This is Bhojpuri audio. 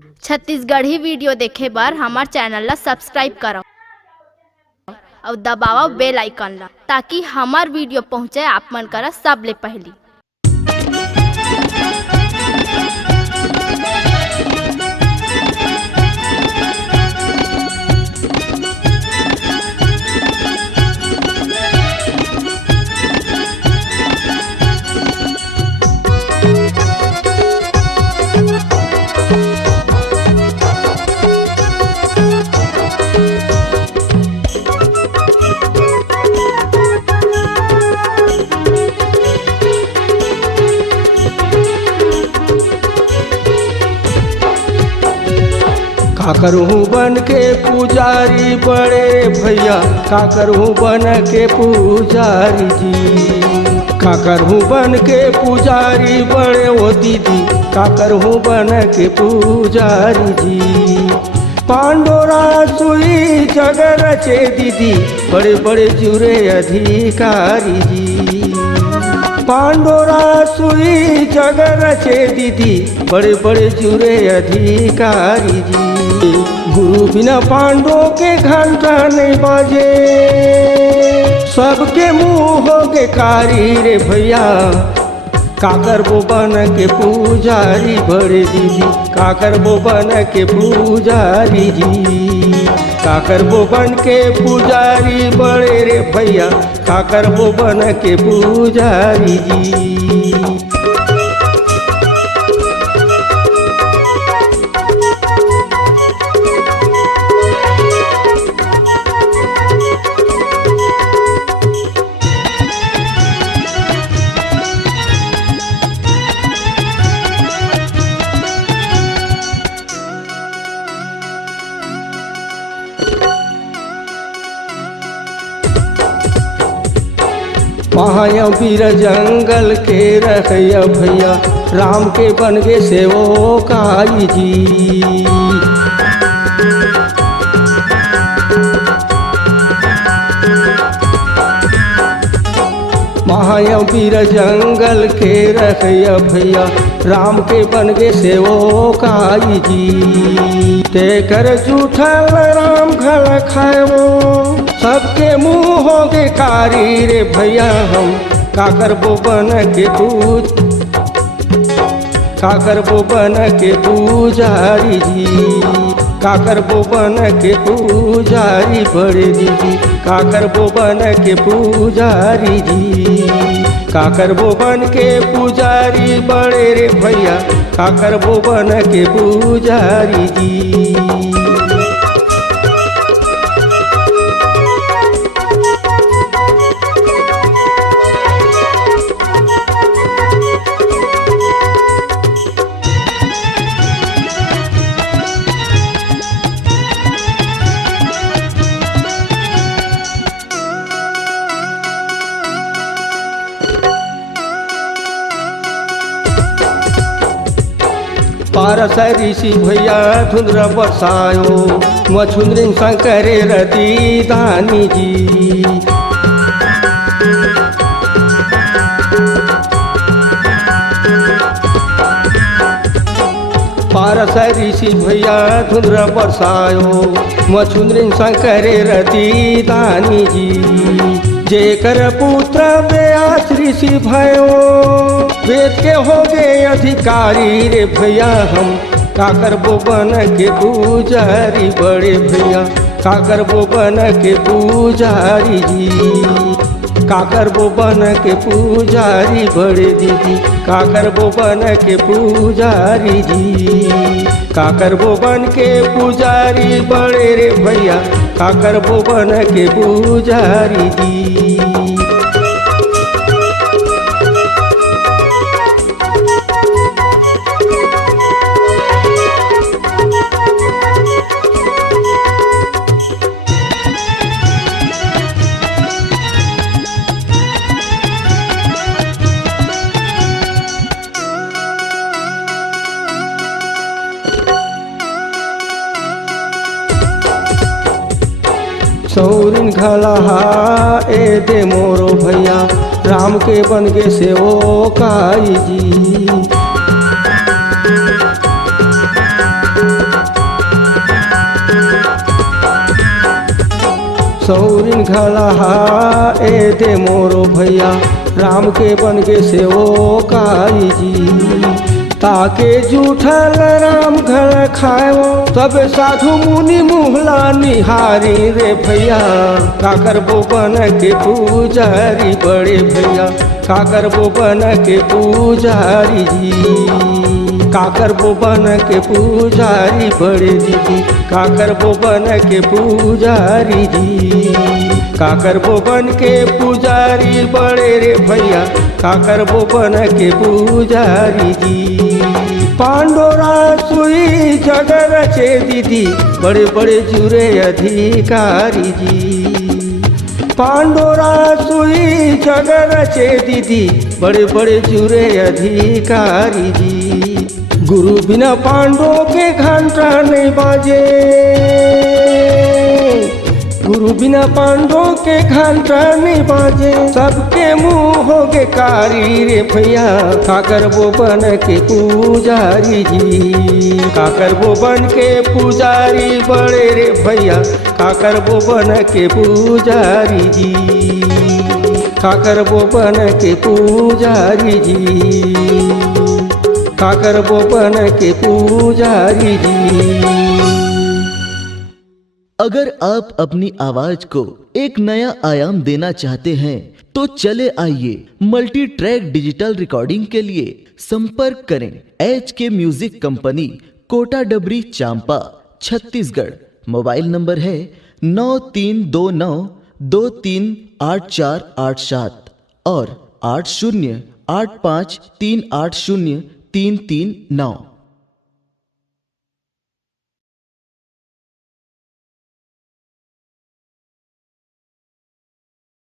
छत्तीसगढ़ी वीडियो देखे बर हमार चैनल ला सब्सक्राइब करो और दबाओ बेल आइकन ला ताकि हमार वीडियो पहुँचे आप मन करा सबले पहली। का करूँ बन के पुजारी बड़े भैया, का करूँ बन के पुजारी जी, का करूँ बन के पुजारी बड़े ओ दीदी, का करूँ बन के पुजारी जी। पांडोरा सुई जग रचे दीदी, बड़े बड़े जुरे अधिकारी जी। पांडोरा सुई जग रचे दीदी, बड़े बड़े जुरे अधिकारी जी। गुरु बिना पांडवों के घंटा नहीं बाजे, सबके मुंह हो गे कारी रे भैया। काकर वो बन के पुजारी बड़े दीदी, काकर वो बन के पुजारी जी, काकर वो बन के पुजारी बड़े रे भैया, काकर वो बन के पुजारी जी। महावीर जंगल के रखैया भैया, राम के बन गे सेवो काई जी। महावीर जंगल के रखैया भैया, राम के बन गे सेवो काई जी। ते कर जूठल राम घल खाएवो, सबके मुंह हो गे कारी रे भैया। हम काकर वो बन के पूज, काकर वो बन के पुजारी जी, काकर वो बन के पुजारी बड़े दीदी, काकर वो बन के पुजारी जी, काकर वो बन के पुजारी बड़े रे भैया, काकर वो बन के पुजारी जी। पारस ऋषि भैया धुंद्र बरसायो, मछुंद्रिन शंकरे रति दानी जी। पारस ऋषि भैया धुंद्र बरसायो, मछुंद्रिन शंकरे रति दानी जी। जेकर पुत्र व्यास ऋषि भयो, वेद के हो गए अधिकारी रे भैया। हम काकर वो बन के पुजारी बड़े भैया, काकर वो बन के पुजारी जी, काकर वो बन के पुजारी बड़े दीदी, काकर वो बन के पुजारी जी, काकर वो बन के पुजारी बड़े रे भैया, काकर वो बन के पुजारी जी। सौरिन घलहा ए दे मोरो भैया, राम के बन गे सेवो काई जी। सौरिन घलहा ए दे मोरो भैया राम के बन के से ओ काई जी ताके जूठल राम घर खायो तब साधु मुनि मुहला निहारी रे भैया काकर बो बन के पुजारी बड़े भैया काकर बो बन के पुजारी जी काकर बो बन के पुजारी बड़े दीदी काकर बो बन के पुजारी जी काकर बो बन के पुजारी बड़े रे भैया काकर बो बन के पुजारी जी पांडोरा सुई जगर चे दीदी बड़े बड़े जुरे अधिकारी जी पांडोरा सुई जगर चे दीदी बड़े बड़े जुरे अधिकारी जी गुरु बिना पांडो के घंटा नहीं बाजे गुरु बिना पांडो के घंटा नहीं बाजे सबके मुंह हो गे कारी रे भैया काकर वो बन के पुजारी जी काकर वो बन के पुजारी बड़े रे भैया काकर वो बन के पुजारी जी काकर वो बन के पुजारी जी काकर वो बन के पुजारी जी। अगर आप अपनी आवाज को एक नया आयाम देना चाहते हैं तो चले आइए मल्टी ट्रैक डिजिटल रिकॉर्डिंग के लिए संपर्क करें HK म्यूजिक कंपनी कोटा डबरी चांपा छत्तीसगढ़। मोबाइल नंबर है 9329238487 और 8085380339।